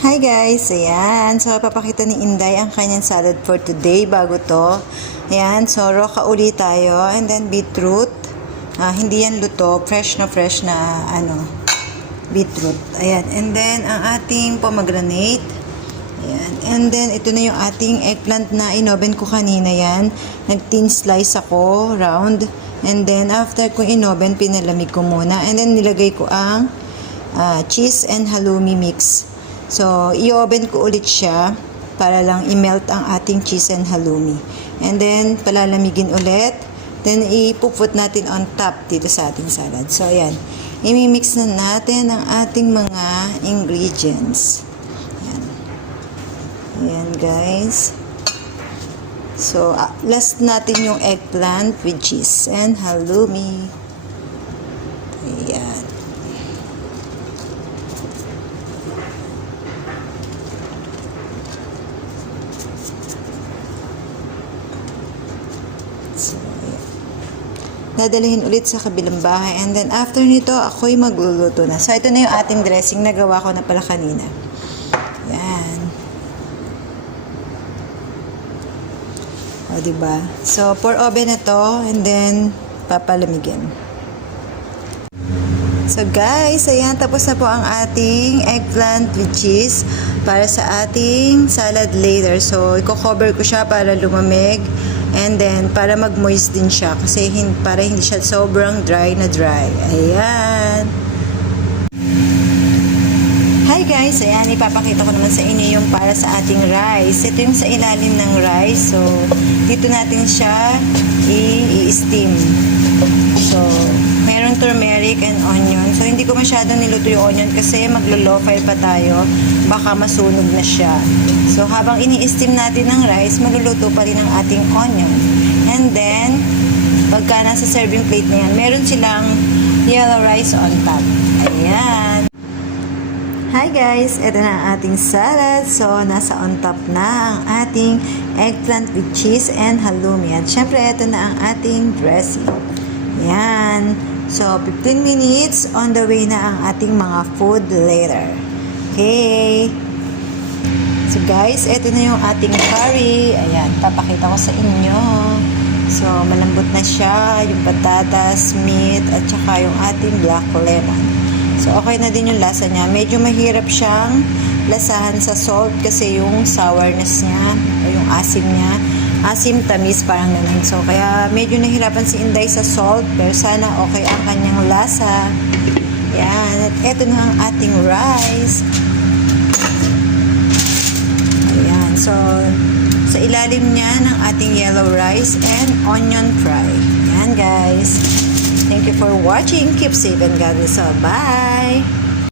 Hi guys! Ayan. So, papakita ni Inday ang kanyang salad for today bago to. Ayan. So, roka uli tayo. And then, beetroot. Hindi yan luto. Fresh na beetroot. Ayan. And then, ang ating pomegranate. Ayan. And then, ito na yung ating eggplant na inoven ko kanina yan. Nag-thin slice ako, round. And then, after ko inoven, pinalamig ko muna. And then, nilagay ko ang cheese and halloumi mix. So, i-oven ko ulit siya para lang i-melt ang ating cheese and halloumi. And then, palalamigin ulit. Then, ipuput natin on top dito sa ating salad. So, ayan. I-mix na natin ang ating mga ingredients. Ayan. Ayan, guys. So, last natin yung eggplant with cheese and halloumi. Ayan. So, dadalhin ulit sa kabilang bahay. And then, after nito, ako'y magluluto na. So, ito na yung ating dressing. Nagawa ko na pala kanina. Yan. O, diba? So, pour oven na to. And then, papalamigin. So, guys, ayan. Tapos na po ang ating eggplant with cheese para sa ating salad later. So, i-cover ko siya para lumamig. And then, para mag-moist din siya. Kasi para hindi siya sobrang dry na dry. Ayan. Hi guys! Ayan, ipapakita ko naman sa inyo yung para sa ating rice. Ito yung sa ilalim ng rice. So, dito natin siya i-steam. So, meron turmeric and onion. So, hindi ko masyadong niluto yung onion kasi maglo-low fire pa tayo. Baka masunog na siya. So, habang ini-steam natin ng rice, maluluto pa rin ang ating onion. And then, pagka nasa serving plate na yan, meron silang yellow rice on top. Ayan. Hi guys! Ito na ang ating salad. So, nasa on top na ang ating eggplant with cheese and halloumi. At syempre, ito na ang ating dressing. Ayan. So, 15 minutes on the way na ang ating mga food later. Okay. So, guys, ito na yung ating curry. Ayan, papakita ko sa inyo. So, malambot na siya. Yung patatas, meat, at saka yung ating black lemon. So, okay na din yung lasa niya. Medyo mahirap siyang lasahan sa salt kasi yung sourness niya o yung asim niya. Asim, tamis, parang ganun. So, kaya medyo nahirapan si Inday sa salt pero sana okay ang kanyang lasa. Yan. At eto na ang ating rice. Ayan. So, sa ilalim niya ng ating yellow rice and onion fry. Yan, guys. Thank you for watching. Keep safe and God bless. So, bye!